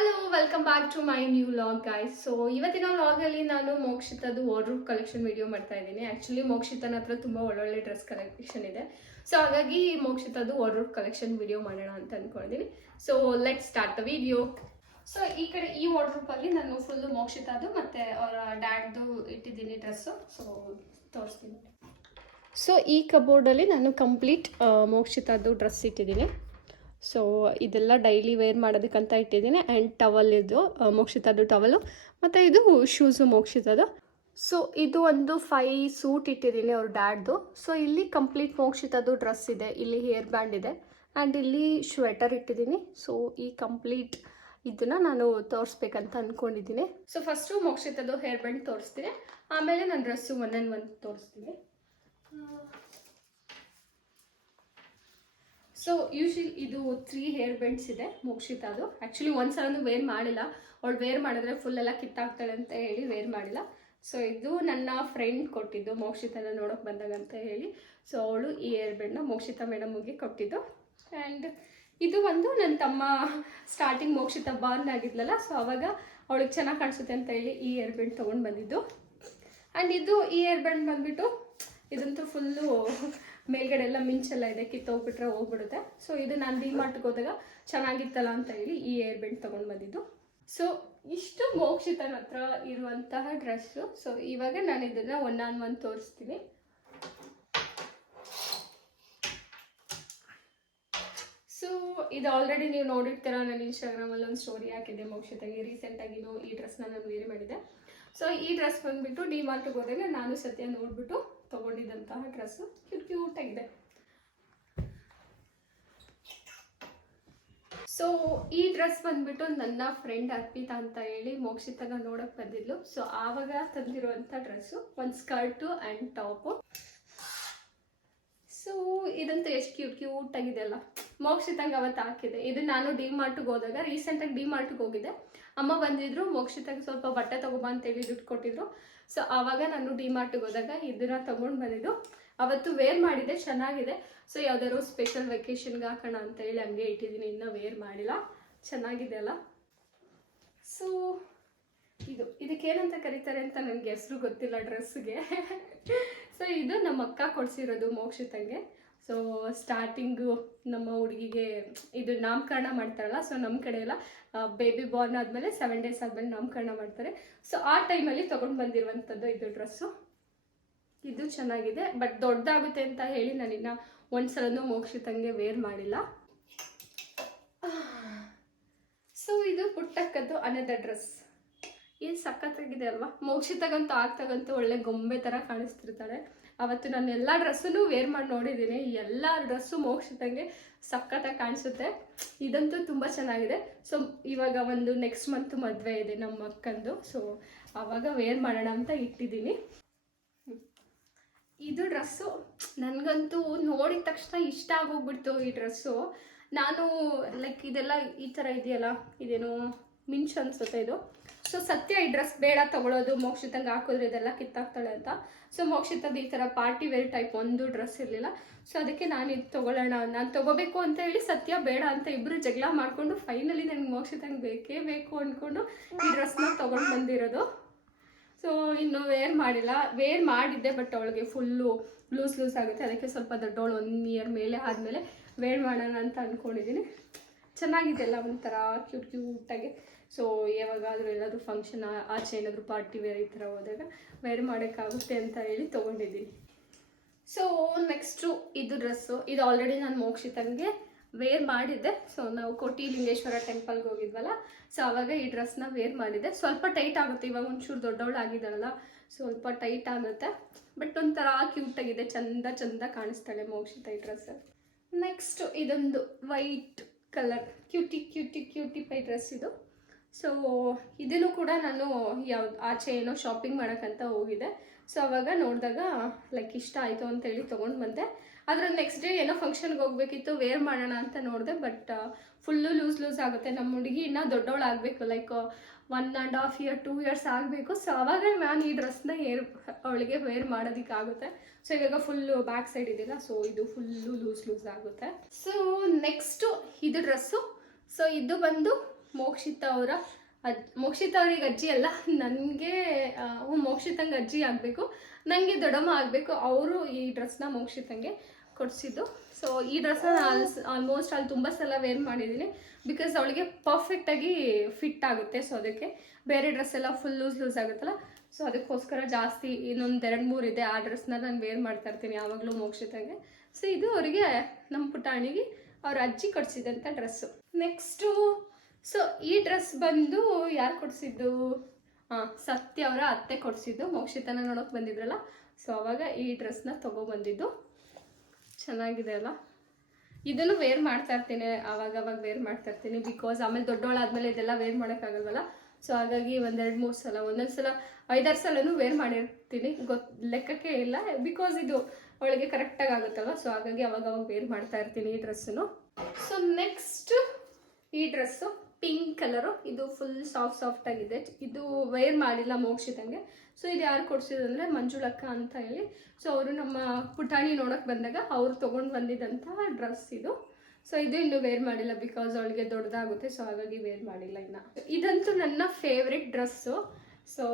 Hello welcome back to my new vlog guys. So ಇವತ್ತಿನ ವ್ಲಾಗಲ್ಲಿ ನಾನು ಮೋಕ್ಷಿತದ್ದು ವಾರ್ಡ್ರೋಬ್ ಕಲೆಕ್ಷನ್ ವಿಡಿಯೋ ಮಾಡ್ತಾ ಇದ್ದೀನಿ. ಆ್ಯಕ್ಚುಲಿ ಮೋಕ್ಷಿತನ ಹತ್ರ ತುಂಬ ಒಳ್ಳೊಳ್ಳೆ ಡ್ರೆಸ್ ಕಲೆಕ್ಷನ್ ಇದೆ. ಸೊ ಹಾಗಾಗಿ ಮೋಕ್ಷಿತದ್ದು ವಾರ್ಡ್ರೋಬ್ ಕಲೆಕ್ಷನ್ ವಿಡಿಯೋ ಮಾಡೋಣ ಅಂತ ಅಂದ್ಕೊಂಡಿದ್ದೀನಿ. So let start the video. So ಈ ಕಡೆ ಈ ವಾರ್ಡ್ರೋಬಲ್ಲಿ ನಾನು ಫುಲ್ಲು ಮೋಕ್ಷಿತದ್ದು ಮತ್ತು ಅವರ ಡ್ಯಾಡ್ದು ಇಟ್ಟಿದ್ದೀನಿ ಡ್ರೆಸ್ಸು. ಸೊ ತೋರಿಸ್ತೀನಿ. ಸೊ ಈ ಕಬೋರ್ಡಲ್ಲಿ ನಾನು ಕಂಪ್ಲೀಟ್ ಮೋಕ್ಷಿತದ್ದು ಡ್ರೆಸ್ ಇಟ್ಟಿದ್ದೀನಿ. ಸೊ ಇದೆಲ್ಲ ಡೈಲಿ ವೇರ್ ಮಾಡೋದಕ್ಕಂತ ಇಟ್ಟಿದ್ದೀನಿ. ಆ್ಯಂಡ್ ಟವಲ್ ಇದು ಮೋಕ್ಷಿತದ್ದು ಟವಲು, ಮತ್ತು ಇದು ಶೂಸು ಮೋಕ್ಷಿತದ್ದು. ಸೊ ಇದು ಒಂದು 5 ಸೂಟ್ ಇಟ್ಟಿದ್ದೀನಿ ಅವ್ರ ಡ್ಯಾಡ್ದು. ಸೊ ಇಲ್ಲಿ ಕಂಪ್ಲೀಟ್ ಮೋಕ್ಷಿತದ್ದು ಡ್ರೆಸ್ ಇದೆ, ಇಲ್ಲಿ ಹೇರ್ ಬ್ಯಾಂಡ್ ಇದೆ, ಆ್ಯಂಡ್ ಇಲ್ಲಿ ಶ್ವೆಟರ್ ಇಟ್ಟಿದ್ದೀನಿ. ಸೊ ಈ ಕಂಪ್ಲೀಟ್ ಇದನ್ನು ನಾನು ತೋರಿಸ್ಬೇಕಂತ ಅಂದ್ಕೊಂಡಿದ್ದೀನಿ. ಸೊ ಫಸ್ಟು ಮೋಕ್ಷಿತದ್ದು ಹೇರ್ ಬ್ಯಾಂಡ್ ತೋರಿಸ್ತೀನಿ, ಆಮೇಲೆ ನಾನು ಡ್ರೆಸ್ಸು ಒಂದೊಂದು ತೋರಿಸ್ತೀನಿ. ಸೊ ಯೂಶಲಿ ಇದು 3 ಹೇರ್ ಬೆಂಡ್ಸ್ ಇದೆ ಮೋಕ್ಷಿತದು. ಆ್ಯಕ್ಚುಲಿ ಒಂದ್ಸಲನೂ ವೇರ್ ಮಾಡಿಲ್ಲ, ಅವಳು ವೇರ್ ಮಾಡಿದ್ರೆ ಫುಲ್ಲೆಲ್ಲ ಕಿತ್ತಾಗ್ತಾಳೆ ಅಂತ ಹೇಳಿ ವೇರ್ ಮಾಡಿಲ್ಲ. ಸೊ ಇದು ನನ್ನ ಫ್ರೆಂಡ್ ಕೊಟ್ಟಿದ್ದು ಮೋಕ್ಷಿತನ ನೋಡೋಕೆ ಬಂದಾಗ ಅಂತ ಹೇಳಿ. ಸೊ ಅವಳು ಈ ಹೇರ್ ಬೆಂಡ್ನ ಮೋಕ್ಷಿತ ಮೇಡಮ್ಗೆ ಕೊಟ್ಟಿದ್ದು. ಆ್ಯಂಡ್ ಇದು ಒಂದು ನನ್ನ ತಮ್ಮ ಸ್ಟಾರ್ಟಿಂಗ್ ಮೋಕ್ಷಿತ ಬಾರ್ನ್ ಆಗಿದ್ಲಲ್ಲ, ಸೊ ಅವಾಗ ಅವಳಿಗೆ ಚೆನ್ನಾಗಿ ಕಾಣಿಸುತ್ತೆ ಅಂತ ಹೇಳಿ ಈ ಹೇರ್ ಬೆಂಡ್ ತೊಗೊಂಡು ಬಂದಿದ್ದು. ಆ್ಯಂಡ್ ಇದು ಈ ಹೇರ್ ಬ್ಯಾಂಡ್ ಬಂದುಬಿಟ್ಟು ಇದಂತೂ ಫುಲ್ಲು ಮೇಲ್ಗಡೆ ಎಲ್ಲ ಮಿಂಚೆಲ್ಲ ಇದೆ, ಕಿತ್ತೋಗ್ಬಿಟ್ರೆ ಹೋಗ್ಬಿಡುತ್ತೆ. ಸೊ ಇದು ನಾನು ಡಿಮಾರ್ಟ್ಗೆ ಹೋದಾಗ ಚೆನ್ನಾಗಿತ್ತಲ್ಲ ಅಂತ ಹೇಳಿ ಈ ಹೇರ್ ಬ್ಯಾಂಡ್ ತೊಗೊಂಡು ಬಂದಿದ್ದು. ಸೊ ಇಷ್ಟು ಮೋಕ್ಷಿತನ ಹತ್ರ ಇರುವಂತಹ ಡ್ರೆಸ್ಸು. ಸೊ ಇವಾಗ ನಾನು ಇದನ್ನು ಒನ್ ತೋರಿಸ್ತೀನಿ. ಸೊ ಇದು ಆಲ್ರೆಡಿ ನೀವು ನೋಡಿರ್ತೀರ, ನಾನು ಇನ್ಸ್ಟಾಗ್ರಾಮಲ್ಲಿ ಒಂದು ಸ್ಟೋರಿ ಹಾಕಿದ್ದೆ ಮೋಕ್ಷಿತಾಗಿ. ರೀಸೆಂಟಾಗಿನೂ ಈ ಡ್ರೆಸ್ನ ನಾನು ವೇರ್ ಮಾಡಿದ್ದೆ. ಸೊ ಈ ಡ್ರೆಸ್ ಬಂದುಬಿಟ್ಟು ಡಿಮಾರ್ಟ್ಗೆ ಹೋದಾಗ ನಾನು ಸತ್ಯ ನೋಡಿಬಿಟ್ಟು ತೊಗೊಂಡಿದ್ದಂತಹ ಡ್ರೆಸ್ಸು ಕ್ಯೂಟಾಗಿದೆ. ಸೊ ಈ ಡ್ರೆಸ್ ಬಂದುಬಿಟ್ಟು ನನ್ನ ಫ್ರೆಂಡ್ ಅರ್ಪಿತಾ ಅಂತ ಹೇಳಿ ಮೋಕ್ಷಿತನ ನೋಡೋಕೆ ಬಂದಿದ್ಲು. ಸೊ ಆವಾಗ ತಂದಿರುವಂಥ ಡ್ರೆಸ್ಸು, ಒಂದು ಸ್ಕರ್ಟು ಆ್ಯಂಡ್ ಟಾಪು. ಸೊ ಇದಂತೂ ಎಷ್ಟು ಕ್ಯೂಟಾಗಿದೆ ಅಲ್ಲ. ಮೋಕ್ಷಿತಂಗೆ ಅವತ್ತು ಹಾಕಿದೆ. ಇದು ನಾನು ಡಿಮಾರ್ಟ್ಗೆ ಹೋದಾಗ, ರೀಸೆಂಟಾಗಿ ಡಿಮಾರ್ಟ್ಗೆ ಹೋಗಿದ್ದೆ, ಅಮ್ಮ ಬಂದಿದ್ರು, ಮೋಕ್ಷಿತಂಗೆ ಸ್ವಲ್ಪ ಬಟ್ಟೆ ತೊಗೊಬ ಅಂತೇಳಿ ದುಡ್ಡು ಕೊಟ್ಟಿದ್ರು. ಸೊ ಆವಾಗ ನಾನು ಡಿಮಾರ್ಟ್ಗೆ ಹೋದಾಗ ಇದನ್ನು ತೊಗೊಂಡು ಬಂದಿದ್ದು. ಅವತ್ತು ವೇರ್ ಮಾಡಿದ್ದೆ, ಚೆನ್ನಾಗಿದೆ. ಸೊ ಯಾವ್ದಾದ್ರು ಸ್ಪೆಷಲ್ ವೆಕೇಷನ್ಗೆ ಹಾಕೋಣ ಅಂತ ಹೇಳಿ ಹಂಗೆ ಇಟ್ಟಿದ್ದೀನಿ, ಇನ್ನೂ ವೇರ್ ಮಾಡಿಲ್ಲ. ಚೆನ್ನಾಗಿದೆ ಅಲ್ಲ. ಸೊ ಇದಕ್ಕೇನಂತ ಕರೀತಾರೆ ಅಂತ ನನಗೆ ಹೆಸರು ಗೊತ್ತಿಲ್ಲ ಡ್ರೆಸ್ಗೆ. ಸೊ ಇದು ನಮ್ಮ ಅಕ್ಕ ಕೊಡಿಸಿರೋದು ಮೋಕ್ಷಿತಂಗೆ. ಸೊ ಸ್ಟಾರ್ಟಿಂಗು ನಮ್ಮ ಹುಡುಗಿಗೆ ಇದು ನಾಮಕರಣ ಮಾಡ್ತಾರಲ್ಲ, ಸೊ ನಮ್ಮ ಕಡೆ ಎಲ್ಲ ಬೇಬಿ ಬಾರ್ನ್ ಆದಮೇಲೆ 7 ಡೇಸ್ ಆದಮೇಲೆ ನಾಮಕರಣ ಮಾಡ್ತಾರೆ. ಸೊ ಆ ಟೈಮಲ್ಲಿ ತೊಗೊಂಡು ಬಂದಿರುವಂಥದ್ದು ಇದು ಡ್ರೆಸ್ಸು. ಇದು ಚೆನ್ನಾಗಿದೆ, ಬಟ್ ದೊಡ್ಡದಾಗುತ್ತೆ ಅಂತ ಹೇಳಿ ನಾನಿನ್ನು ಒಂದ್ಸಲನೂ ಮೋಕ್ಷಿತಂಗೆ ವೇರ್ ಮಾಡಿಲ್ಲ. ಸೊ ಇದು ಪುಟ್ಟಕ್ಕದ್ದು ಅನದರ್ ಡ್ರೆಸ್. ಏನು ಸಖತ್ತಾಗಿದೆ ಅಲ್ವಾ. ಮೋಕ್ಷಿತಗಂತೂ ಆಗ್ತಾಗಂತೂ ಒಳ್ಳೆ ಗೊಂಬೆ ಥರ ಕಾಣಿಸ್ತಿರ್ತಾಳೆ. ಅವತ್ತು ನಾನು ಎಲ್ಲ ಡ್ರೆಸ್ಸನ್ನು ವೇರ್ ಮಾಡಿ ನೋಡಿದ್ದೀನಿ, ಎಲ್ಲ ಡ್ರೆಸ್ಸು ಮೋಕ್ಷಿತಂಗೆ ಸಖತ್ತಾಗಿ ಕಾಣಿಸುತ್ತೆ. ಇದಂತೂ ತುಂಬ ಚೆನ್ನಾಗಿದೆ. ಸೊ ಇವಾಗ ಒಂದು ನೆಕ್ಸ್ಟ್ ಮಂತ್ ಮದುವೆ ಇದೆ ನಮ್ಮ ಅಕ್ಕಂದು. ಸೊ ಆವಾಗ ವೇರ್ ಮಾಡೋಣ ಅಂತ ಇಟ್ಟಿದ್ದೀನಿ. ಇದು ಡ್ರೆಸ್ಸು ನನಗಂತೂ ನೋಡಿದ ತಕ್ಷಣ ಇಷ್ಟ ಆಗೋಗ್ಬಿಡ್ತು ಈ ಡ್ರೆಸ್ಸು. ನಾನು ಲೈಕ್ ಇದೆಲ್ಲ ಈ ಥರ ಇದೆಯಲ್ಲ, ಇದೇನು ಮಿಂಚ್ ಅನ್ಸುತ್ತೆ ಇದು. ಸೊ ಸತ್ಯ ಈ ಡ್ರೆಸ್ ಬೇಡ ತಗೊಳ್ಳೋದು, ಮೋಕ್ಷಿತಂಗೆ ಹಾಕಿದ್ರೆ ಇದೆಲ್ಲ ಕಿತ್ತಾಗ್ತಾಳೆ ಅಂತ. ಸೊ ಮೋಕ್ಷಿತದ್ದು ಈ ಥರ ಪಾರ್ಟಿ ವೇರ್ ಟೈಪ್ ಒಂದು ಡ್ರೆಸ್ ಇರಲಿಲ್ಲ. ಸೊ ಅದಕ್ಕೆ ನಾನು ಇದು ತೊಗೊಳ್ಳೋಣ, ನಾನು ತೊಗೋಬೇಕು ಅಂತ ಹೇಳಿ ಸತ್ಯ ಬೇಡ ಅಂತ ಇಬ್ಬರು ಜಗಳ ಮಾಡಿಕೊಂಡು ಫೈನಲಿ ನನಗೆ ಮೋಕ್ಷಿತಂಗೆ ಬೇಕೇ ಬೇಕು ಅಂದ್ಕೊಂಡು ಈ ಡ್ರೆಸ್ನ ತೊಗೊಂಡು ಬಂದಿರೋದು. ಸೊ ಇನ್ನು ವೇರ್ ಮಾಡಿಲ್ಲ, ವೇರ್ ಮಾಡಿದ್ದೆ, ಬಟ್ ಅವಳಿಗೆ ಫುಲ್ಲು ಲೂಸ್ ಆಗುತ್ತೆ. ಅದಕ್ಕೆ ಸ್ವಲ್ಪ ದೊಡ್ಡವಳು 1 ಇಯರ್ ಮೇಲೆ ಆದಮೇಲೆ ವೇರ್ ಮಾಡೋಣ ಅಂತ ಅಂದ್ಕೊಂಡಿದ್ದೀನಿ. ಚೆನ್ನಾಗಿದೆ ಅಲ್ಲ, ಒಂಥರ ಕ್ಯೂಟಾಗಿ. ಸೊ ಯಾವಾಗಾದರೂ ಎಲ್ಲಾದರೂ ಫಂಕ್ಷನ್ ಆಚೆ ಏನಾದರೂ ಪಾರ್ಟಿ ವೇರ್ ಈ ಥರ ಹೋದಾಗ ವೇರ್ ಮಾಡೋಕ್ಕಾಗುತ್ತೆ ಅಂತ ಹೇಳಿ ತೊಗೊಂಡಿದ್ದೀನಿ. ಸೊ ನೆಕ್ಸ್ಟು ಇದು ಡ್ರೆಸ್ಸು. ಇದು ಆಲ್ರೆಡಿ ನಾನು ಮೋಕ್ಷಿತಂಗೆ ವೇರ್ ಮಾಡಿದ್ದೆ. ಸೊ ನಾವು ಕೋಟಿ ಲಿಂಗೇಶ್ವರ ಟೆಂಪಲ್ಗೆ ಹೋಗಿದ್ವಲ್ಲ, ಸೊ ಆವಾಗ ಈ ಡ್ರೆಸ್ನ ವೇರ್ ಮಾಡಿದ್ದೆ. ಸ್ವಲ್ಪ ಟೈಟ್ ಆಗುತ್ತೆ, ಇವಾಗ ಒಂಚೂರು ದೊಡ್ಡವಳು ಆಗಿದ್ದಾಳಲ್ಲ, ಸ್ವಲ್ಪ ಟೈಟ್ ಆಗುತ್ತೆ, ಬಟ್ ಒಂಥರ ಕ್ಯೂಟಾಗಿದೆ, ಚಂದ ಕಾಣಿಸ್ತಾಳೆ ಮೋಕ್ಷಿತ ಈ ಡ್ರೆಸ್. ನೆಕ್ಸ್ಟ್ ಇದೊಂದು white colour cutie pie dress ಇದು. ಸೊ ಇದನ್ನು ಕೂಡ ನಾನು ಆಚೆ ಏನೋ ಶಾಪಿಂಗ್ ಮಾಡೋಕ್ಕಂತ ಹೋಗಿದ್ದೆ. ಸೊ ಅವಾಗ ನೋಡಿದಾಗ ಲೈಕ್ ಇಷ್ಟ ಆಯಿತು ಅಂತೇಳಿ ತೊಗೊಂಡು ಬಂದೆ. ಆದರೆ ನೆಕ್ಸ್ಟ್ ಡೇ ಏನೋ ಫಂಕ್ಷನ್ಗೆ ಹೋಗ್ಬೇಕಿತ್ತು, ವೇರ್ ಮಾಡೋಣ ಅಂತ ನೋಡಿದೆ, ಬಟ್ ಫುಲ್ಲು ಲೂಸ್ ಆಗುತ್ತೆ. ನಮ್ಮ ಹುಡುಗಿ ಇನ್ನೂ ದೊಡ್ಡವಳು ಆಗಬೇಕು, ಲೈಕ್ 1.5 ಇಯರ್ 2 ಇಯರ್ಸ್ ಆಗಬೇಕು. ಸೊ ಅವಾಗ ನಾನು ಈ ಡ್ರೆಸ್ನ ಅವಳಿಗೆ ವೇರ್ ಮಾಡೋದಕ್ಕಾಗುತ್ತೆ. ಸೊ ಇವಾಗ ಫುಲ್ಲು ಬ್ಯಾಕ್ ಸೈಡ್ ಇದೆಯಲ್ಲ, ಸೊ ಇದು ಫುಲ್ಲು ಲೂಸ್ ಆಗುತ್ತೆ. ಸೊ ನೆಕ್ಸ್ಟು ಇದು ಡ್ರೆಸ್ಸು. ಸೊ ಇದು ಬಂದು ಮೋಕ್ಷಿತಾ ಅವರ ಮೋಕ್ಷಿತಾ ಅವ್ರಿಗೆ ಅಜ್ಜಿ ಅಲ್ಲ, ನನಗೆ ಮೋಕ್ಷಿತಂಗೆ ಅಜ್ಜಿ ಆಗಬೇಕು, ನನಗೆ ದೊಡ್ಡಮ್ಮ ಆಗಬೇಕು. ಅವರು ಈ ಡ್ರೆಸ್ನ ಮೋಕ್ಷಿತಂಗೆ ಕೊಡಿಸಿದ್ದು. ಸೊ ಈ ಡ್ರೆಸ್ನ ಆಲ್ಮೋಸ್ಟ್ ಅಲ್ಲಿ ತುಂಬ ಸಲ ವೇರ್ ಮಾಡಿದ್ದೀನಿ, ಬಿಕಾಸ್ ಅವಳಿಗೆ ಪರ್ಫೆಕ್ಟಾಗಿ ಫಿಟ್ ಆಗುತ್ತೆ. ಸೊ ಅದಕ್ಕೆ ಬೇರೆ ಡ್ರೆಸ್ ಎಲ್ಲ ಫುಲ್ ಲೂಸ್ ಆಗುತ್ತಲ್ಲ, ಸೊ ಅದಕ್ಕೋಸ್ಕರ ಜಾಸ್ತಿ ಇನ್ನೊಂದು 2-3 ಇದೆ, ಆ ಡ್ರೆಸ್ನ ನಾನು ವೇರ್ ಮಾಡ್ತಾ ಇರ್ತೀನಿ ಯಾವಾಗಲೂ ಮೋಕ್ಷಿತಂಗೆ. ಸೊ ಇದು ಅವರಿಗೆ ನಮ್ಮ ಪುಟಾಣಿಗೆ ಅವ್ರ ಅಜ್ಜಿ ಕೊಡಿಸಿದಂಥ ಡ್ರೆಸ್ಸು. ನೆಕ್ಸ್ಟು ಸೊ ಈ ಡ್ರೆಸ್ ಬಂದು ಯಾರು ಕೊಡಿಸಿದ್ದು? ಸತ್ಯ ಅವರ ಅತ್ತೆ ಕೊಡಿಸಿದ್ದು. ಮೋಕ್ಷಿತನ ನೋಡೋಕೆ ಬಂದಿದ್ರಲ್ಲ, ಸೊ ಅವಾಗ ಈ ಡ್ರೆಸ್ನ ತೊಗೊಬಂದಿದ್ದು. ಚೆನ್ನಾಗಿದೆ ಅಲ್ಲ. ಇದನ್ನು ವೇರ್ ಮಾಡ್ತಾ ಇರ್ತೀನಿ, ಅವಾಗ ವೇರ್ ಮಾಡ್ತಾ ಇರ್ತೀನಿ, ಬಿಕಾಸ್ ಆಮೇಲೆ ದೊಡ್ಡವಳಾದ್ಮೇಲೆ ಇದೆಲ್ಲ ವೇರ್ ಮಾಡೋಕ್ಕಾಗಲ್ವಲ್ಲ. ಸೊ ಹಾಗಾಗಿ 1-2-3 ಸಲ, ಒಂದೊಂದು ಸಲ 5-6 ಸಲನೂ ವೇರ್ ಮಾಡಿರ್ತೀನಿ, ಲೆಕ್ಕಕ್ಕೆ ಇಲ್ಲ, ಬಿಕಾಸ್ ಇದು ಅವಳಿಗೆ ಕರೆಕ್ಟಾಗಿ ಆಗುತ್ತಲ್ವ. ಸೊ ಹಾಗಾಗಿ ಅವಾಗ ವೇರ್ ಮಾಡ್ತಾ ಇರ್ತೀನಿ ಈ ಡ್ರೆಸ್ಸನ್ನು. ಸೊ ನೆಕ್ಸ್ಟ್ ಈ ಡ್ರೆಸ್ಸು ಪಿಂಕ್ ಕಲರು, ಇದು ಫುಲ್ ಸಾಫ್ಟ್ ಆಗಿದೆ. ಇದು ವೇರ್ ಮಾಡಿಲ್ಲ ಮೋಕ್ಷಿತಂಗೆ. ಸೊ ಇದು ಯಾರು ಕೊಡಿಸಿದಂದರೆ ಮಂಜುಳಕ್ಕ ಅಂತ ಹೇಳಿ. ಸೊ ಅವರು ನಮ್ಮ ಪುಟಾಣಿ ನೋಡೋಕೆ ಬಂದಾಗ ಅವ್ರು ತೊಗೊಂಡು ಬಂದಿದ್ದಂಥ ಡ್ರೆಸ್ ಇದು. ಸೊ ಇದು ಇನ್ನೂ ವೇರ್ ಮಾಡಿಲ್ಲ, ಬಿಕಾಸ್ ಅವಳಿಗೆ ದೊಡ್ಡದಾಗುತ್ತೆ. ಸೊ ಹಾಗಾಗಿ ವೇರ್ ಮಾಡಿಲ್ಲ ಇನ್ನು. ಇದಂತೂ ನನ್ನ ಫೇವ್ರೆಟ್ ಡ್ರೆಸ್ಸು. ಸೊ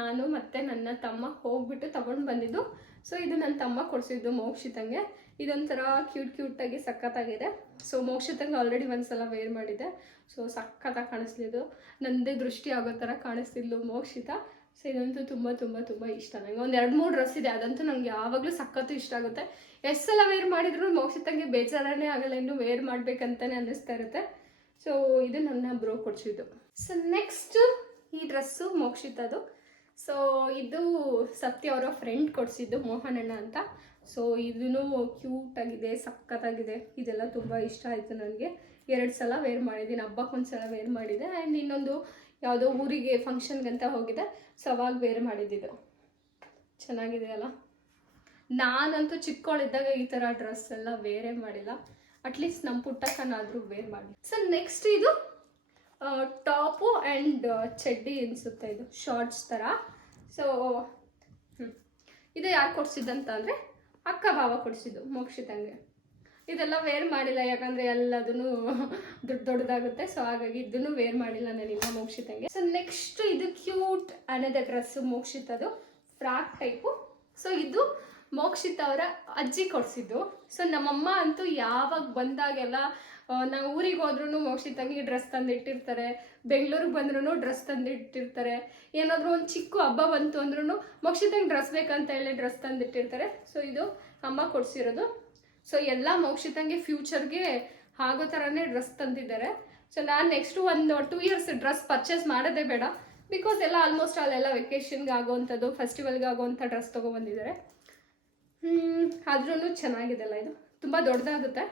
ನಾನು ಮತ್ತು ನನ್ನ ತಮ್ಮ ಹೋಗ್ಬಿಟ್ಟು ತೊಗೊಂಡು ಬಂದಿದ್ದು. ಸೊ ಇದು ನನ್ನ ತಮ್ಮ ಕೊಡಿಸಿದ್ದು ಮೋಕ್ಷಿತಂಗೆ. ಇದೊಂಥರ ಕ್ಯೂಟಾಗಿ ಸಖತ್ತಾಗಿದೆ. ಸೊ ಮೋಕ್ಷಿತಂಗೆ ಆಲ್ರೆಡಿ ಒಂದ್ಸಲ ವೇರ್ ಮಾಡಿದೆ. ಸೊ ಸಖತ್ತಾಗಿ ಕಾಣಿಸ್ಲಿದ್ದು, ನನ್ನದೇ ದೃಷ್ಟಿ ಆಗೋ ಥರ ಕಾಣಿಸ್ತಿದ್ಲು ಮೋಕ್ಷಿತ. ಸೊ ಇದಂತೂ ತುಂಬ ಇಷ್ಟ ನನಗೆ. ಒಂದು 2-3 ಡ್ರೆಸ್ ಇದೆ, ಅದಂತೂ ನನಗೆ ಯಾವಾಗಲೂ ಸಖತ್ತು ಇಷ್ಟ ಆಗುತ್ತೆ. ಎಷ್ಟು ಸಲ ವೇರ್ ಮಾಡಿದ್ರು ಮೋಕ್ಷಿತಂಗೆ ಬೇಜಾರನೇ ಆಗಲ್ಲ, ಇನ್ನೂ ವೇರ್ ಮಾಡಬೇಕಂತಾನೆ ಅನ್ನಿಸ್ತಾ ಇರುತ್ತೆ. ಸೊ ಇದು ನನ್ನ ಬ್ರೋ ಕೊಡಿಸಿದ್ದು. ಸೊ ನೆಕ್ಸ್ಟ್ ಈ ಡ್ರೆಸ್ಸು ಮೋಕ್ಷಿತದು. ಸೊ ಇದು ಸತ್ಯ ಅವರ ಫ್ರೆಂಡ್ ಕೊಡಿಸಿದ್ದು, ಮೋಹನಣ್ಣ ಅಂತ. ಸೊ ಇದೂ ಕ್ಯೂಟಾಗಿದೆ, ಸಖತ್ತಾಗಿದೆ. ಇದೆಲ್ಲ ತುಂಬ ಇಷ್ಟ ಆಯಿತು ನನಗೆ. 2 ಸಲ ವೇರ್ ಮಾಡಿದ್ದೀನಿ, ಹಬ್ಬಕ್ಕೊಂದು ಸಲ ವೇರ್ ಮಾಡಿದೆ, ಆ್ಯಂಡ್ ಇನ್ನೊಂದು ಯಾವುದೋ ಊರಿಗೆ ಫಂಕ್ಷನ್ಗಂತ ಹೋಗಿದೆ. ಸೊ ಅವಾಗ ವೇರ್ ಮಾಡಿದ್ದಿದ್ದು. ಚೆನ್ನಾಗಿದೆ ಅಲ್ಲ. ನಾನಂತೂ ಚಿಕ್ಕವಳಿದ್ದಾಗ ಈ ಥರ ಡ್ರೆಸ್ ಎಲ್ಲ ವೇರೇ ಮಾಡಿಲ್ಲ, ಅಟ್ಲೀಸ್ಟ್ ನಮ್ಮ ಪುಟ್ಟಕ್ಕನಾದರೂ ವೇರ್ ಮಾಡಿ. ಸೊ ನೆಕ್ಸ್ಟ್ ಇದು ಟಾಪು ಆ್ಯಂಡ್ ಚಡ್ಡಿ ಅನಿಸುತ್ತೆ, ಇದು ಶಾರ್ಟ್ಸ್ ಥರ. ಸೊ ಇದು ಯಾರು ಕೊಡಿಸಿದ್ದಂತ ಅಂದರೆ ಅಕ್ಕ ಭಾವ ಕೊಡಿಸಿದ್ದು ಮೋಕ್ಷಿತಂಗೆ. ಇದೆಲ್ಲ ವೇರ್ ಮಾಡಿಲ್ಲ, ಯಾಕಂದರೆ ಎಲ್ಲದೂ ದೊಡ್ಡದಾಗುತ್ತೆ. ಸೊ ಹಾಗಾಗಿ ಇದನ್ನು ವೇರ್ ಮಾಡಿಲ್ಲ ನಾನಿಲ್ಲ ಮೋಕ್ಷಿತಂಗೆ. ಸೊ ನೆಕ್ಸ್ಟ್ ಇದು ಕ್ಯೂಟ್ ಅನ್ನೋದ ಡ್ರೆಸ್ಸು ಮೋಕ್ಷಿತದು, ಫ್ರಾಕ್ ಟೈಪು. ಸೊ ಇದು ಮೋಕ್ಷಿತ ಅವರ ಅಜ್ಜಿ ಕೊಡಿಸಿದ್ದು. ಸೊ ನಮ್ಮಮ್ಮ ಅಂತೂ ಯಾವಾಗ ಬಂದಾಗೆಲ್ಲ ನಾವು ಊರಿಗೆ ಹೋದ್ರೂ ಮೋಕ್ಷಿತಂಗೆ ಡ್ರೆಸ್ ತಂದಿಟ್ಟಿರ್ತಾರೆ, ಬೆಂಗಳೂರಿಗೆ ಬಂದ್ರೂ ಡ್ರೆಸ್ ತಂದಿಟ್ಟಿರ್ತಾರೆ, ಏನಾದರೂ ಒಂದು ಚಿಕ್ಕ ಹಬ್ಬ ಬಂತು ಅಂದ್ರೂ ಮೋಕ್ಷಿತಂಗೆ ಡ್ರೆಸ್ ಬೇಕಂತ ಹೇಳಿ ಡ್ರೆಸ್ ತಂದಿಟ್ಟಿರ್ತಾರೆ. ಸೊ ಇದು ಅಮ್ಮ ಕೊಡಿಸಿರೋದು. ಸೊ ಎಲ್ಲ ಮೋಕ್ಷಿತಂಗೆ ಫ್ಯೂಚರ್ಗೆ ಆಗೋ ಥರನೇ ಡ್ರೆಸ್ ತಂದಿದ್ದಾರೆ. ಸೊ ನಾನು ನೆಕ್ಸ್ಟ್ 1-2 ಇಯರ್ಸ್ ಡ್ರೆಸ್ ಪರ್ಚೇಸ್ ಮಾಡೋದೇ ಬೇಡ, ಬಿಕಾಸ್ ಎಲ್ಲ ಆಲ್ಮೋಸ್ಟ್ ಅಲ್ಲೆಲ್ಲ ವೆಕೇಷನ್ಗೆ ಆಗೋವಂಥದ್ದು, ಫೆಸ್ಟಿವಲ್ಗೆ ಆಗೋವಂಥ ಡ್ರೆಸ್ ತೊಗೊಬಂದಿದ್ದಾರೆ. ಆದ್ರೂ ಚೆನ್ನಾಗಿದೆಲ್ಲ, ಇದು ತುಂಬ ದೊಡ್ಡದಾಗುತ್ತೆ.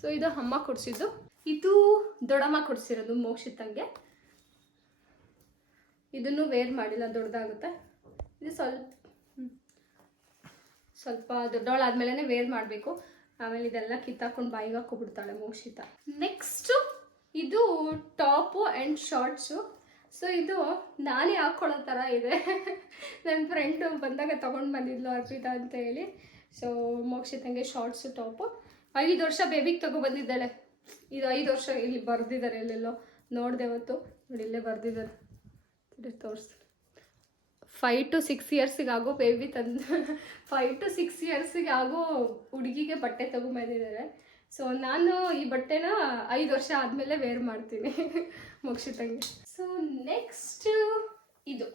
ಸೊ ಇದು ಅಮ್ಮ ಕೊಡಿಸಿದ್ದು. ಇದು ದೊಡ್ಡಮ್ಮ ಕೊಡಿಸಿರೋದು ಮೋಕ್ಷಿತಂಗೆ. ಇದನ್ನು ವೇರ್ ಮಾಡಿಲ್ಲ, ದೊಡ್ಡದಾಗುತ್ತೆ. ಇದು ಸ್ವಲ್ಪ ದೊಡ್ಡವಳಾದ್ಮೇಲೆ ವೇರ್ ಮಾಡಬೇಕು, ಆಮೇಲೆ ಇದೆಲ್ಲ ಕಿತ್ತಾಕೊಂಡು ಬಾಯಿಗೆ ಹಾಕೊಬಿಡ್ತಾಳೆ ಮೋಕ್ಷಿತ. ನೆಕ್ಸ್ಟು ಇದು ಟಾಪು ಆ್ಯಂಡ್ ಶಾರ್ಟ್ಸು. ಸೊ ಇದು ನಾನೇ ಹಾಕ್ಕೊಳ್ಳೋ ಥರ ಇದೆ. ನನ್ನ ಫ್ರೆಂಡು ಬಂದಾಗ ತೊಗೊಂಡು ಬಂದಿದ್ಲು ಅರ್ಪಿತಾ ಅಂತ ಹೇಳಿ. So ಮೋಕ್ಷಿತಂಗೆ shorts top. 5 ವರ್ಷ ಬೇಬಿಗೆ ತೊಗೊಬಂದಿದ್ದಾಳೆ. ಇದು 5 ವರ್ಷ ಇಲ್ಲಿ ಬರೆದಿದ್ದಾರೆ, ಎಲ್ಲೆಲ್ಲೋ ನೋಡಿದೆ ಅವತ್ತು ನೋಡಿ, ಇಲ್ಲೇ ಬರೆದಿದ್ದಾರೆ, ತೋರಿಸಿ. 5 to 6 ಇಯರ್ಸಿಗೆ ಆಗೋ ಬೇಬಿ 5 to 6 ಇಯರ್ಸಿಗೆ ಆಗೋ ಹುಡುಗಿಗೆ ಬಟ್ಟೆ ತೊಗೊಂಬಂದಿದ್ದಾರೆ. ಸೊ ನಾನು ಈ ಬಟ್ಟೆನ 5 ವರ್ಷ ಆದಮೇಲೆ ವೇರ್ ಮಾಡ್ತೀನಿ ಮೋಕ್ಷಿತಂಗೆ. ಸೊ ನೆಕ್ಸ್ಟ್ ಇದು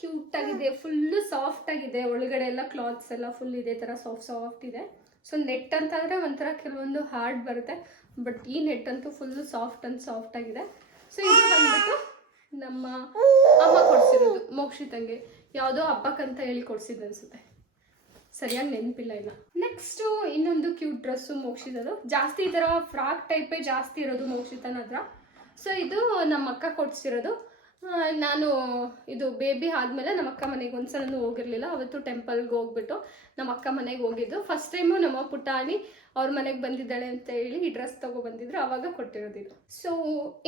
ಕ್ಯೂಟಾಗಿದೆ, ಫುಲ್ಲು ಸಾಫ್ಟಾಗಿದೆ. ಒಳಗಡೆ ಎಲ್ಲ ಕ್ಲಾತ್ಸ್ ಎಲ್ಲ ಫುಲ್ ಇದೇ ಥರ ಸಾಫ್ಟ್ ಇದೆ. ಸೊ ನೆಟ್ ಅಂತಂದರೆ ಒಂಥರ ಕೆಲವೊಂದು ಹಾರ್ಡ್ ಬರುತ್ತೆ, ಬಟ್ ಈ ನೆಟ್ ಅಂತೂ ಫುಲ್ಲು ಸಾಫ್ಟ್ ಆಗಿದೆ. ಸೊ ಇದು ಬಂದ್ಬಿಟ್ಟು ನಮ್ಮ ಅಮ್ಮ ಕೊಡಿಸಿರೋದು ಮೋಕ್ಷಿತಂಗೆ, ಯಾವುದೋ ಹಬ್ಬಕ್ಕಂತ ಹೇಳಿ ಕೊಡಿಸಿದ್ದು ಅನಿಸುತ್ತೆ, ಸರಿಯಾಗಿ ನೆನಪಿಲ್ಲ ಇಲ್ಲ. ನೆಕ್ಸ್ಟು ಇನ್ನೊಂದು ಕ್ಯೂಟ್ ಡ್ರೆಸ್ಸು ಮೋಕ್ಷಿತದು. ಜಾಸ್ತಿ ಈ ಥರ ಫ್ರಾಕ್ ಟೈಪೇ ಜಾಸ್ತಿ ಇರೋದು ಮೋಕ್ಷಿತನ ಹತ್ರ. ಸೊ ಇದು ನಮ್ಮ ಅಕ್ಕ ಕೊಡಿಸಿರೋದು. ನಾನು ಇದು ಬೇಬಿ ಆದಮೇಲೆ ನಮ್ಮ ಅಕ್ಕ ಮನೆಗೆ ಒಂದ್ಸಲನೂ ಹೋಗಿರಲಿಲ್ಲ. ಅವತ್ತು ಟೆಂಪಲ್ಗೆ ಹೋಗ್ಬಿಟ್ಟು ನಮ್ಮ ಅಕ್ಕ ಮನೆಗೆ ಹೋಗಿದ್ದು. ಫಸ್ಟ್ ಟೈಮು ನಮ್ಮ ಪುಟಾಣಿ ಅವ್ರ ಮನೆಗೆ ಬಂದಿದ್ದಾಳೆ ಅಂತ ಹೇಳಿ ಈ ಡ್ರೆಸ್ ತೊಗೊಬಂದಿದ್ರು, ಆವಾಗ ಕೊಟ್ಟಿರೋದಿದು. ಸೊ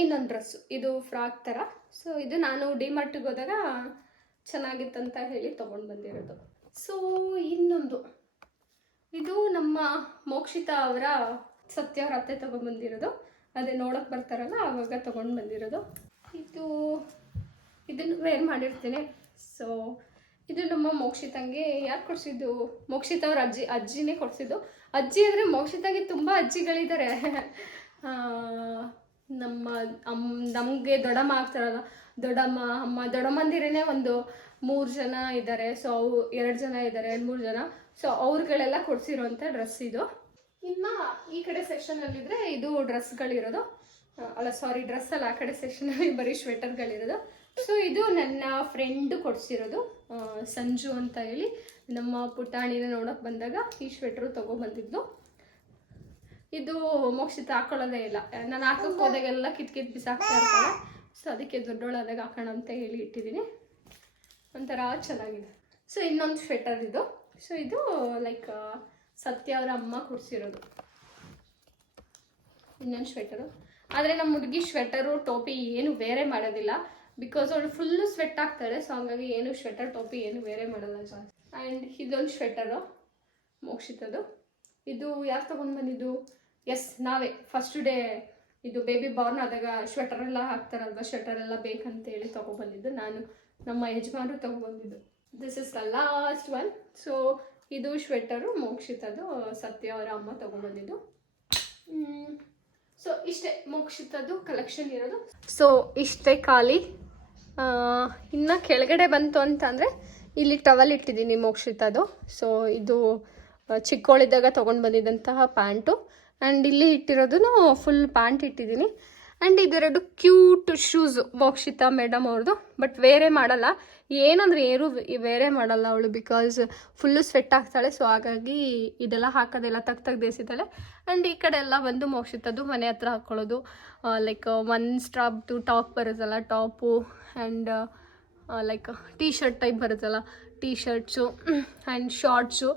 ಇನ್ನೊಂದು ಡ್ರೆಸ್ಸು, ಇದು ಫ್ರಾಕ್ ಥರ. ಸೊ ಇದು ನಾನು ಡಿಮಾರ್ಟಿಗೆ ಹೋದಾಗ ಚೆನ್ನಾಗಿತ್ತಂತ ಹೇಳಿ ತೊಗೊಂಡು ಬಂದಿರೋದು. ಸೊ ಇನ್ನೊಂದು ಇದು ನಮ್ಮ ಮೋಕ್ಷಿತ ಅವರ ಸತ್ಯ ಅವ್ರ ಅತ್ತೆ ತೊಗೊಂಬಂದಿರೋದು. ಅದೇ ನೋಡೋಕೆ ಬರ್ತಾರಲ್ಲ ಆವಾಗ ತೊಗೊಂಡು ಬಂದಿರೋದು. ಇದನ್ನು ವೇರ್ ಮಾಡಿರ್ತೀನಿ. ಸೊ ಇದು ನಮ್ಮ ಮೋಕ್ಷಿತಂಗೆ ಯಾರು ಕೊಡಿಸಿದ್ದು? ಮೋಕ್ಷಿತ ಅವ್ರ ಅಜ್ಜಿನೇ ಕೊಡಿಸಿದ್ದು. ಅಜ್ಜಿ ಅಂದರೆ ಮೋಕ್ಷಿತಂಗೆ ತುಂಬ ಅಜ್ಜಿಗಳಿದ್ದಾರೆ. ನಮಗೆ ದೊಡ್ಡಮ್ಮ ಆಗ್ತಾರಲ್ಲ, ದೊಡ್ಡಮ್ಮ ಅಮ್ಮ ದೊಡ್ಡಮ್ಮಂದಿರೇ ಒಂದು 3 ಜನ ಇದ್ದಾರೆ. ಸೊ 2 ಜನ ಇದ್ದಾರೆ, 3 ಜನ. ಸೊ ಅವ್ರುಗಳೆಲ್ಲ ಕೊಡಿಸಿರೋಂಥ ಡ್ರೆಸ್ ಇದು. ಇನ್ನು ಈ ಕಡೆ ಸೆಕ್ಷನಲ್ಲಿದ್ದರೆ ಇದು ಡ್ರೆಸ್ಗಳಿರೋದು. ಅಲ್ಲ ಸಾರಿ, ಡ್ರೆಸ್ ಅಲ್ಲ, ಆ ಕಡೆ ಸೆಕ್ಷನಲ್ಲಿ ಬರೀ ಸ್ವೆಟರ್ಗಳಿರೋದು. ಸೊ ಇದು ನನ್ನ ಫ್ರೆಂಡು ಕೊಡಿಸಿರೋದು, ಸಂಜು ಅಂತ ಹೇಳಿ. ನಮ್ಮ ಪುಟಾಣಿನ ನೋಡೋಕೆ ಬಂದಾಗ ಈ ಸ್ವೆಟ್ರು ತೊಗೊಬಂದಿದ್ದು. ಇದು ಮೋಕ್ಷಿತ ಹಾಕೊಳ್ಳೋದೇ ಇಲ್ಲ, ನಾನು ಹಾಕೋಕ್ಕೆ ಹೋದಾಗೆಲ್ಲ ಕಿತ್ಕಿತ್ ಬಿಸಾಕ್ತಾ ಇರ್ತಾಳೆ. ಸೊ ಅದಕ್ಕೆ ದೊಡ್ಡೋಳಾದಾಗ ಹಾಕೋಣ ಅಂತ ಹೇಳಿ ಇಟ್ಟಿದ್ದೀನಿ. ಒಂಥರ ಚೆನ್ನಾಗಿದೆ. ಸೊ ಇನ್ನೊಂದು ಸ್ವೆಟರ್ ಇದು. ಸೊ ಇದು ಲೈಕ್ ಸತ್ಯ ಅವರ ಅಮ್ಮ ಕೊಡಿಸಿರೋದು ಇನ್ನೊಂದು ಸ್ವೆಟರು. ಆದರೆ ನಮ್ಮ ಹುಡುಗಿ ಸ್ವೆಟರು ಟೋಪಿ ಏನು ಬೇರೆ ಮಾಡೋದಿಲ್ಲ, ಬಿಕಾಸ್ ಅವಳು ಫುಲ್ಲು ಸ್ವೆಟ್ ಆಗ್ತಾಳೆ. ಸೊ ಹಂಗಾಗಿ ಏನು ಸ್ವೆಟರ್ ಟೋಪಿ ಏನು ಬೇರೆ ಮಾಡಲ್ಲ ಜಾಸ್ತಿ. ಆ್ಯಂಡ್ ಇದೊಂದು ಸ್ವೆಟರು ಮೋಕ್ಷಿತದು. ಇದು ಯಾರು ತೊಗೊಂಡು ಬಂದಿದ್ದು? ಎಸ್, ನಾವೇ ಫಸ್ಟ್ ಡೇ ಇದು ಬೇಬಿ ಬಾರ್ನ್ ಆದಾಗ ಸ್ವೆಟರೆಲ್ಲ ಹಾಕ್ತಾರಲ್ವ, ಸ್ವೆಟರೆಲ್ಲ ಬೇಕಂತೇಳಿ ತೊಗೊಬಂದಿದ್ದು. ನಾನು ನಮ್ಮ ಯಜಮಾನರು ತೊಗೊಬಂದಿದ್ದು. This is the last one. So ಇದು ಸ್ವೆಟರು ಮೋಕ್ಷಿತದು, ಸತ್ಯ ಅವರ ಅಮ್ಮ ತೊಗೊಬಂದಿದ್ದು. ಸೊ ಇಷ್ಟೇ ಮೋಕ್ಷಿತದ್ದು ಕಲೆಕ್ಷನ್ ಇರೋದು. ಸೊ ಇಷ್ಟೇ ಖಾಲಿ. ಇನ್ನು ಕೆಳಗಡೆ ಬಂತು ಅಂತಂದರೆ ಇಲ್ಲಿ ಟವಲ್ ಇಟ್ಟಿದ್ದೀನಿ ಮೋಕ್ಷಿತದು. ಸೊ ಇದು ಚಿಕ್ಕವಳಿದ್ದಾಗ ತೊಗೊಂಡು ಬಂದಿದ್ದಂತಹ ಪ್ಯಾಂಟು. ಆ್ಯಂಡ್ ಇಲ್ಲಿ ಇಟ್ಟಿರೋದು ಫುಲ್ ಪ್ಯಾಂಟ್ ಇಟ್ಟಿದ್ದೀನಿ. ಆ್ಯಂಡ್ ಇದೆರಡು ಕ್ಯೂಟ್ ಶೂಸು ಮೋಕ್ಷಿತ ಮೇಡಮ್ ಅವ್ರದ್ದು. ಬಟ್ ವೇರೆ ಮಾಡಲ್ಲ, ಏನಂದರೆ ಏನು ವೇರೆ ಮಾಡಲ್ಲ ಅವಳು, ಬಿಕಾಸ್ ಫುಲ್ಲು ಸ್ವೆಟ್ ಆಗ್ತಾಳೆ. ಸೊ ಹಾಗಾಗಿ ಇದೆಲ್ಲ ಹಾಕೋದೆಲ್ಲ ತೆಗ್ದೇಸಿದ್ದಾಳೆ. ಆ್ಯಂಡ್ ಈ ಕಡೆ ಎಲ್ಲ ಬಂದು ಮೋಕ್ಷಿತದ್ದು ಮನೆ ಹತ್ರ ಹಾಕ್ಕೊಳ್ಳೋದು, ಲೈಕ್ ಒನ್ ಸ್ಟ್ರಾಪ್ದು ಟಾಪ್ ಬರುತ್ತಲ್ಲ, top and like T shirt type ಬರುತ್ತಲ್ಲ, ಟೀ ಶರ್ಟ್ಸು ಆ್ಯಂಡ್ ಶಾರ್ಟ್ಸು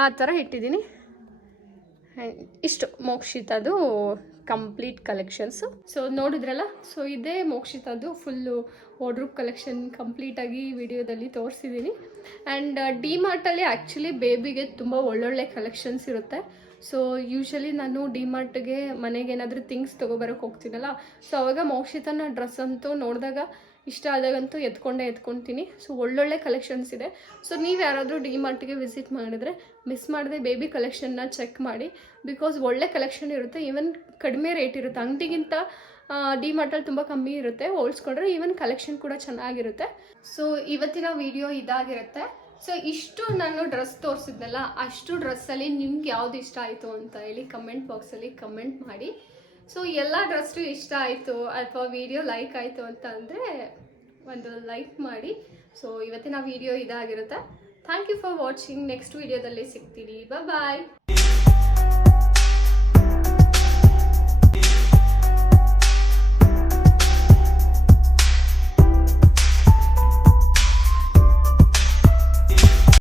ಆ ಥರ ಇಟ್ಟಿದ್ದೀನಿ. ಆ್ಯಂಡ್ ಇಷ್ಟು ಮೋಕ್ಷಿತದು ಕಂಪ್ಲೀಟ್ ಕಲೆಕ್ಷನ್ಸು. ಸೊ ನೋಡಿದ್ರಲ್ಲ, ಸೊ ಇದೇ ಮೋಕ್ಷಿತದ್ದು ಫುಲ್ಲು ವಾರ್ಡ್ರೋಬ್ ಕಲೆಕ್ಷನ್ ಕಂಪ್ಲೀಟಾಗಿ ವಿಡಿಯೋದಲ್ಲಿ ತೋರಿಸಿದ್ದೀನಿ. ಆ್ಯಂಡ್ ಡಿ ಮಾರ್ಟಲ್ಲಿ ಆ್ಯಕ್ಚುಲಿ ಬೇಬಿಗೆ ತುಂಬ ಒಳ್ಳೊಳ್ಳೆ ಕಲೆಕ್ಷನ್ಸ್ ಇರುತ್ತೆ. ಸೊ ಯೂಶ್ವಲಿ ನಾನು ಡಿ ಮಾರ್ಟ್ಗೆ ಮನೆಗೆ ಏನಾದರೂ ಥಿಂಗ್ಸ್ ತೊಗೊಬರೋಕ್ಕೆ ಹೋಗ್ತೀನಲ್ಲ, ಸೊ ಅವಾಗ ಮೋಕ್ಷಿತನ ಡ್ರೆಸ್ ಅಂತೂ ನೋಡಿದಾಗ ಇಷ್ಟ ಆದಾಗಂತೂ ಎತ್ಕೊಳ್ತೀನಿ. ಸೊ ಒಳ್ಳೊಳ್ಳೆ ಕಲೆಕ್ಷನ್ಸ್ ಇದೆ. ಸೊ ನೀವು ಯಾರಾದರೂ ಡಿ ಮಾರ್ಟ್ಗೆ ವಿಸಿಟ್ ಮಾಡಿದ್ರೆ ಮಿಸ್ ಮಾಡದೆ ಬೇಬಿ ಕಲೆಕ್ಷನ್ನ ಚೆಕ್ ಮಾಡಿ, ಬಿಕಾಸ್ ಒಳ್ಳೆ ಕಲೆಕ್ಷನ್ ಇರುತ್ತೆ. ಈವನ್ ಕಡಿಮೆ ರೇಟ್ ಇರುತ್ತೆ, ಅಂಗಡಿಗಿಂತ ಡಿ ಮಾರ್ಟಲ್ಲಿ ತುಂಬ ಕಮ್ಮಿ ಇರುತ್ತೆ ಹೋಲಿಸ್ಕೊಂಡ್ರೆ. ಈವನ್ ಕಲೆಕ್ಷನ್ ಕೂಡ ಚೆನ್ನಾಗಿರುತ್ತೆ. ಸೊ ಇವತ್ತಿನ ವಿಡಿಯೋ ಇದಾಗಿರುತ್ತೆ. ಸೊ ಇಷ್ಟು ನಾನು ಡ್ರೆಸ್ ತೋರಿಸಿದ್ನಲ್ಲ, ಅಷ್ಟು ಡ್ರೆಸ್ಸಲ್ಲಿ ನಿಮ್ಗೆ ಯಾವುದು ಇಷ್ಟ ಆಯಿತು ಅಂತ ಹೇಳಿ ಕಮೆಂಟ್ ಬಾಕ್ಸಲ್ಲಿ ಕಮೆಂಟ್ ಮಾಡಿ. ಸೊ ಎಲ್ಲ ಡ್ರೆಸ್ಸು ಇಷ್ಟ ಆಯಿತು ಅಥವಾ ವಿಡಿಯೋ ಲೈಕ್ ಆಯಿತು ಅಂತ ಅಂದರೆ ಒಂದು ಲೈಕ್ ಮಾಡಿ. ಸೊ ಇವತ್ತಿನ ವಿಡಿಯೋ ಇದಾಗಿರುತ್ತೆ. Thank you for watching. Next ವಿಡಿಯೋದಲ್ಲಿ ಸಿಗ್ತೀನಿ. ಬಾಯ್.